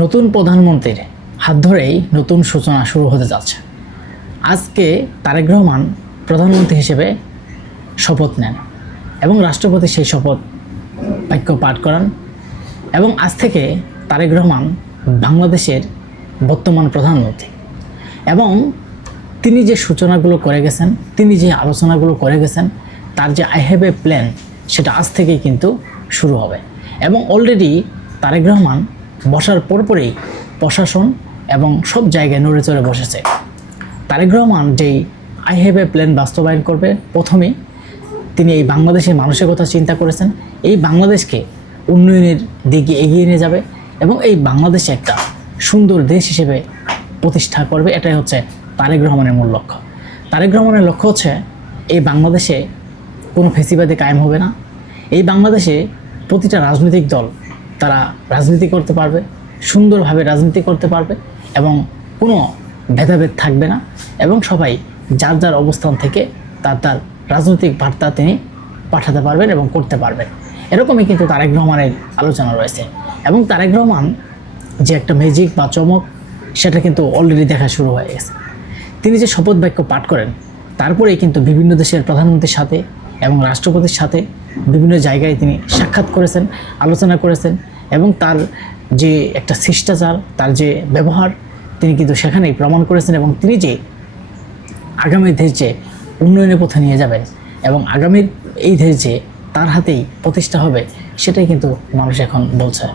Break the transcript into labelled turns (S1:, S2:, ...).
S1: নতুন প্রধানমন্ত্রীর হাত ধরেই নতুন সূচনা শুরু হতে যাচ্ছে। আজকে তারেক রহমান প্রধানমন্ত্রী হিসেবে শপথ নেন এবং রাষ্ট্রপতি সেই শপথ বাক্য পাঠ করান এবং আজ থেকে তারেক রহমান বাংলাদেশের বর্তমান প্রধানমন্ত্রী। এবং তিনি যে সূচনাগুলো করে গেছেন, তিনি যে আলোচনাগুলো করে গেছেন, তার যে আই হ্যাভ এ প্ল্যান সেটা আজ থেকেই কিন্তু শুরু হবে। এবং অলরেডি তারেক রহমান বসার পরপরই প্রশাসন এবং সব জায়গায় নড়ে চড়ে বসেছে। তারেক রহমান যেই আই হ্যাভ এ প্ল্যান বাস্তবায়ন করবে, প্রথমেই তিনি এই বাংলাদেশের মানুষের কথা চিন্তা করেছেন। এই বাংলাদেশকে উন্নয়নের দিকে এগিয়ে নিয়ে যাবে এবং এই বাংলাদেশে একটা সুন্দর দেশ হিসেবে প্রতিষ্ঠা করবে, এটাই হচ্ছে তারেক রহমানের মূল লক্ষ্য। তারেক রহমানের লক্ষ্য হচ্ছে এই বাংলাদেশে কোনো ফেসিবাদে কায়েম হবে না। এই বাংলাদেশে প্রতিটা রাজনৈতিক দল তারা রাজনীতি করতে পারবে, সুন্দরভাবে রাজনীতি করতে পারবে এবং কোনো ভেদাভেদ থাকবে না এবং সবাই যার যার অবস্থান থেকে তার তার রাজনৈতিক বার্তা তিনি পাঠাতে পারবেন এবং করতে পারবেন। এরকমই কিন্তু তারেক রহমানের আলোচনা রয়েছে এবং তারেক রহমান যে একটা ম্যাজিক বা চমক, সেটা কিন্তু অলরেডি দেখা শুরু হয়ে গেছে। তিনি যে শপথ বাক্য পাঠ করেন, তারপরেই কিন্তু বিভিন্ন দেশের প্রধানমন্ত্রীর সাথে এবং রাষ্ট্রপতির সাথে বিভিন্ন জায়গায় তিনি সাক্ষাৎ করেছেন, আলোচনা করেছেন এবং তার যে একটা শিষ্টাচার, তার যে ব্যবহার তিনি কিন্তু সেখানেই প্রমাণ করেছেন এবং তিনি যে আগামী দেশ যে উন্নয়নের পথে নিয়ে যাবেন এবং আগামীর এই দেশ যে তার হাতেই প্রতিষ্ঠা হবে, সেটাই কিন্তু মানুষ এখন বলছে।